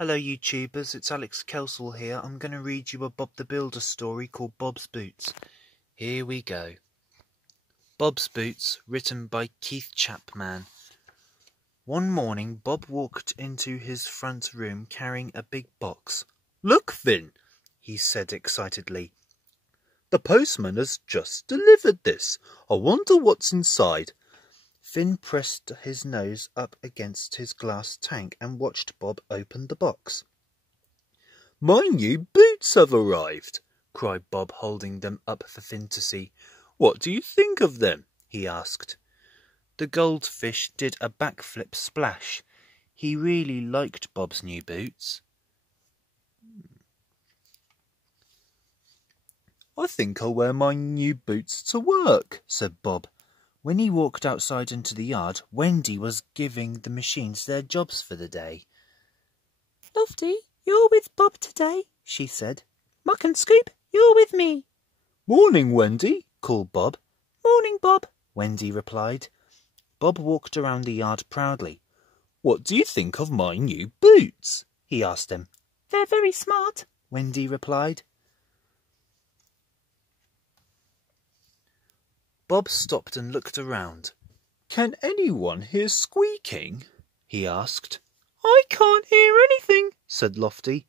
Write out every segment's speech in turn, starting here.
Hello YouTubers, it's Alex Kelsall here. I'm going to read you a Bob the Builder story called Bob's Boots. Here we go. Bob's Boots, written by Keith Chapman. One morning Bob walked into his front room carrying a big box. "Look, Finn," he said excitedly. "The postman has just delivered this. I wonder what's inside." Finn pressed his nose up against his glass tank and watched Bob open the box. "My new boots have arrived," cried Bob, holding them up for Finn to see. "What do you think of them?" he asked. The goldfish did a backflip splash. He really liked Bob's new boots. "I think I'll wear my new boots to work," said Bob. When he walked outside into the yard, Wendy was giving the machines their jobs for the day. "Lofty, you're with Bob today," she said. "Muck and Scoop, you're with me." "Morning, Wendy," called Bob. "Morning, Bob," Wendy replied. Bob walked around the yard proudly. "What do you think of my new boots?" he asked them. "They're very smart," Wendy replied. Bob stopped and looked around. "Can anyone hear squeaking?" he asked. "I can't hear anything," said Lofty.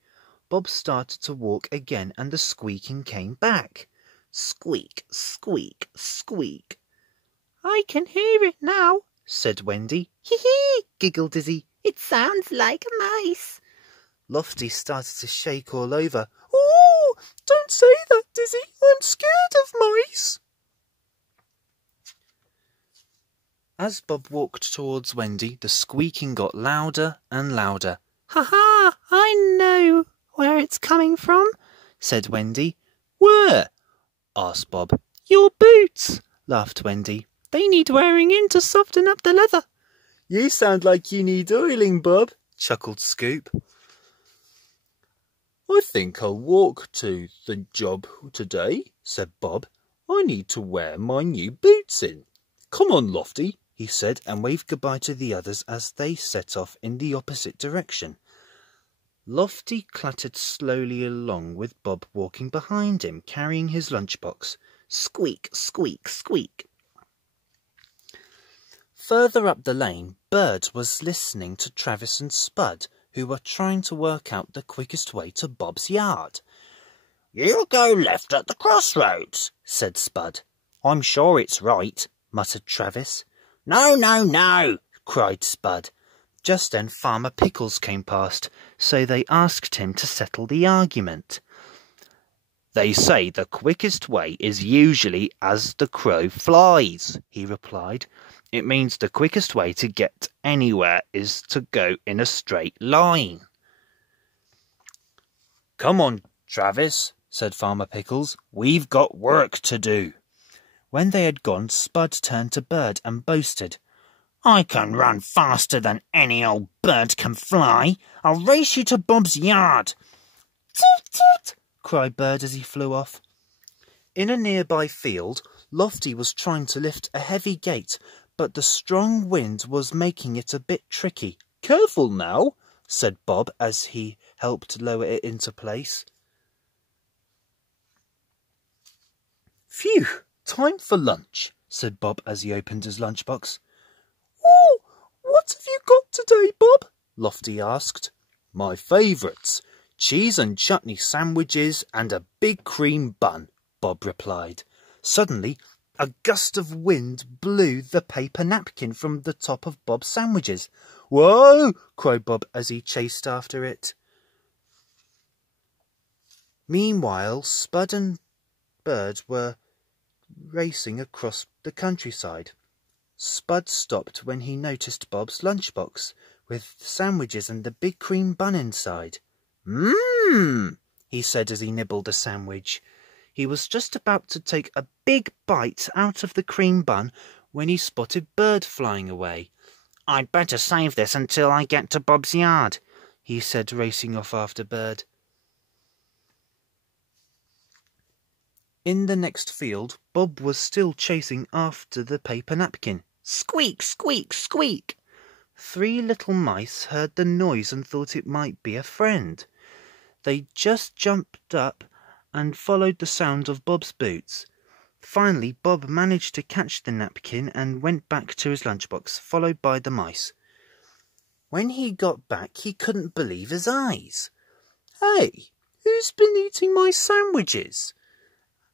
Bob started to walk again and the squeaking came back. Squeak, squeak, squeak. "I can hear it now," said Wendy. "Hee hee," giggled Dizzy. "It sounds like mice." Lofty started to shake all over. "Ooh, don't say that, Dizzy. I'm scared of mice." As Bob walked towards Wendy, the squeaking got louder and louder. "Ha ha! I know where it's coming from," said Wendy. "Where?" asked Bob. "Your boots," laughed Wendy. "They need wearing in to soften up the leather." "You sound like you need oiling, Bob," chuckled Scoop. "I think I'll walk to the job today," said Bob. "I need to wear my new boots in. Come on, Lofty," he said, and waved goodbye to the others as they set off in the opposite direction. Lofty clattered slowly along with Bob walking behind him, carrying his lunchbox. Squeak, squeak, squeak. Further up the lane, Bird was listening to Travis and Spud, who were trying to work out the quickest way to Bob's yard. "You go left at the crossroads," said Spud. "I'm sure it's right," muttered Travis. "No, no, no," cried Spud. Just then Farmer Pickles came past, so they asked him to settle the argument. "They say the quickest way is usually as the crow flies," he replied. "It means the quickest way to get anywhere is to go in a straight line." "Come on, Travis," said Farmer Pickles. "We've got work to do." When they had gone, Spud turned to Bird and boasted. "I can run faster than any old bird can fly. I'll race you to Bob's yard." "Toot, toot," cried Bird as he flew off. In a nearby field, Lofty was trying to lift a heavy gate, but the strong wind was making it a bit tricky. "Careful now," said Bob as he helped lower it into place. "Phew! Time for lunch," said Bob as he opened his lunchbox. "Oh, what have you got today, Bob?" Lofty asked. "My favourites, cheese and chutney sandwiches and a big cream bun," Bob replied. Suddenly, a gust of wind blew the paper napkin from the top of Bob's sandwiches. "Whoa!" cried Bob as he chased after it. Meanwhile, Spud and Bird were racing across the countryside. Spud stopped when he noticed Bob's lunchbox with sandwiches and the big cream bun inside. "Mmm," he said as he nibbled a sandwich. He was just about to take a big bite out of the cream bun when he spotted Bird flying away. "I'd better save this until I get to Bob's yard," he said, racing off after Bird. In the next field, Bob was still chasing after the paper napkin. Squeak, squeak, squeak! 3 little mice heard the noise and thought it might be a friend. They just jumped up and followed the sound of Bob's boots. Finally, Bob managed to catch the napkin and went back to his lunchbox, followed by the mice. When he got back, he couldn't believe his eyes. "Hey, who's been eating my sandwiches?"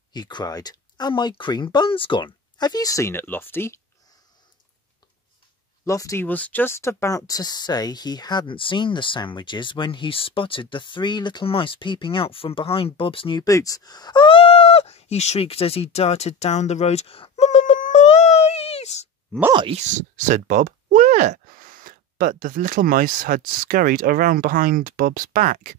he cried. "And my cream bun's gone. Have you seen it, Lofty?" Lofty was just about to say he hadn't seen the sandwiches when he spotted the 3 little mice peeping out from behind Bob's new boots. "Ah!" he shrieked as he darted down the road. "Mice!" "Mice?" said Bob. "Where?" But the little mice had scurried around behind Bob's back.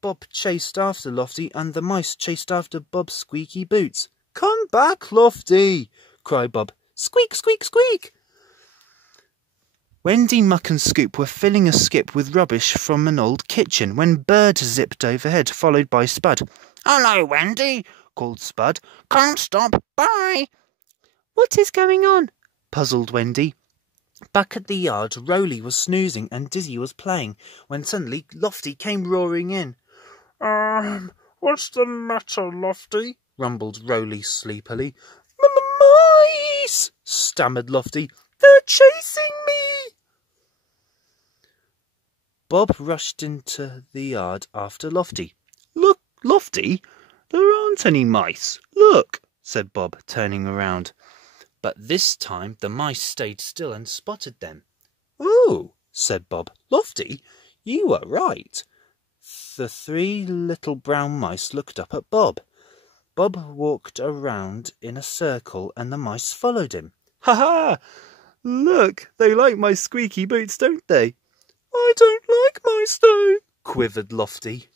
Bob chased after Lofty, and the mice chased after Bob's squeaky boots. "Come back, Lofty!" cried Bob. "Squeak, squeak, squeak!" Wendy, Muck and Scoop were filling a skip with rubbish from an old kitchen when Bird zipped overhead, followed by Spud. "Hello, Wendy!" called Spud. "Can't stop. Bye!" "What is going on?" puzzled Wendy. Back at the yard, Roly was snoozing and Dizzy was playing, when suddenly Lofty came roaring in. What's the matter, Lofty?" rumbled Roly sleepily. "Mice!" stammered Lofty. "They're chasing me!" Bob rushed into the yard after Lofty. "Look, Lofty, there aren't any mice. Look," said Bob, turning around. But this time the mice stayed still and spotted them. "Oh," said Bob. "Lofty, you were right." The 3 little brown mice looked up at Bob. Bob walked around in a circle and the mice followed him. "Ha ha! Look, they like my squeaky boots, don't they?" "I don't like mice, though," quivered Lofty.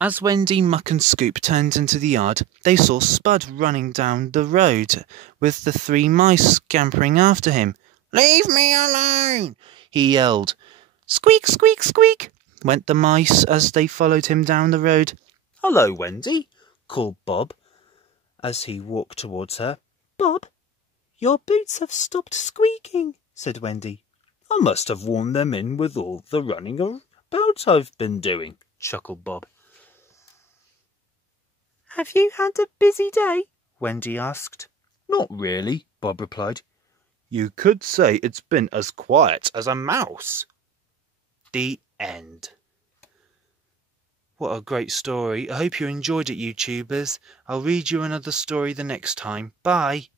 As Wendy, Muck and Scoop turned into the yard, they saw Spud running down the road with the 3 mice scampering after him. "Leave me alone!" he yelled. "Squeak, squeak, squeak!" went the mice as they followed him down the road. "Hello, Wendy," called Bob as he walked towards her. "Bob, your boots have stopped squeaking," said Wendy. "I must have worn them in with all the running about I've been doing," chuckled Bob. "Have you had a busy day?" Wendy asked. "Not really," Bob replied. "You could say it's been as quiet as a mouse." The end. What a great story. I hope you enjoyed it, YouTubers. I'll read you another story the next time. Bye.